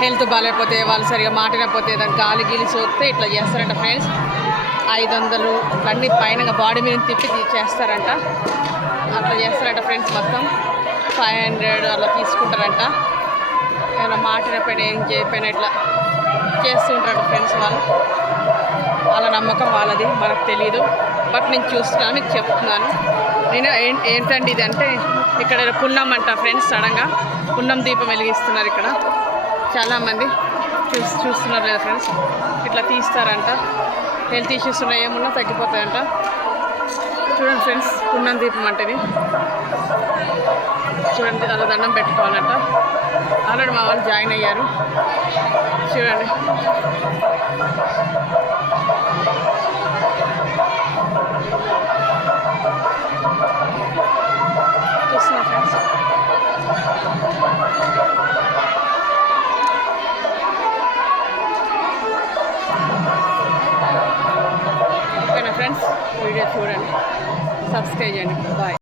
Health బాగాలేకపోతే వాళ్ళు సరిగా మాటినకపోతే దానికి గాలి గీలి సోకితే ఇట్లా చేస్తారంట ఫ్రెండ్స్. 500 అన్నీ పైన బాడీ మీద తిప్పి చేస్తారంట. అట్లా చేస్తారంట ఫ్రెండ్స్. మొత్తం 500 అలా తీసుకుంటారంట. ఏమైనా మాటినపోయినా ఏం చేయకపోయినా ఇట్లా చేస్తూ ఉంటారంట ఫ్రెండ్స్ వాళ్ళు. వాళ్ళ నమ్మకం వాళ్ళది, మనకు తెలీదు. బట్ నేను చూస్తున్నాను, మీకు చెప్తున్నాను. నేను ఏంటండి ఇది అంటే ఇక్కడ పున్నం అంట ఫ్రెండ్స్. సడన్గా పున్నం దీపం వెలిగిస్తున్నారు ఇక్కడ. చాలామంది చూస్తున్నారు లేదా ఫ్రెండ్స్. ఇట్లా తీస్తారంట. హెల్త్ ఇష్యూస్ ఉన్నాయి ఏమున్నా తగ్గిపోతాయంట. చూడండి ఫ్రెండ్స్, పున్నం దీపం అంటే ఇది. చూడండి, అలా దండం పెట్టుకోవాలంట. ఆల్రెడీ మా వాళ్ళు జాయిన్ అయ్యారు. చూడండి, చూస్తున్నా ఫ్రెండ్స్. ఓకేనా ఫ్రెండ్స్, వీడియో చూడండి, సబ్స్క్రైబ్ చేయండి. బాయ్.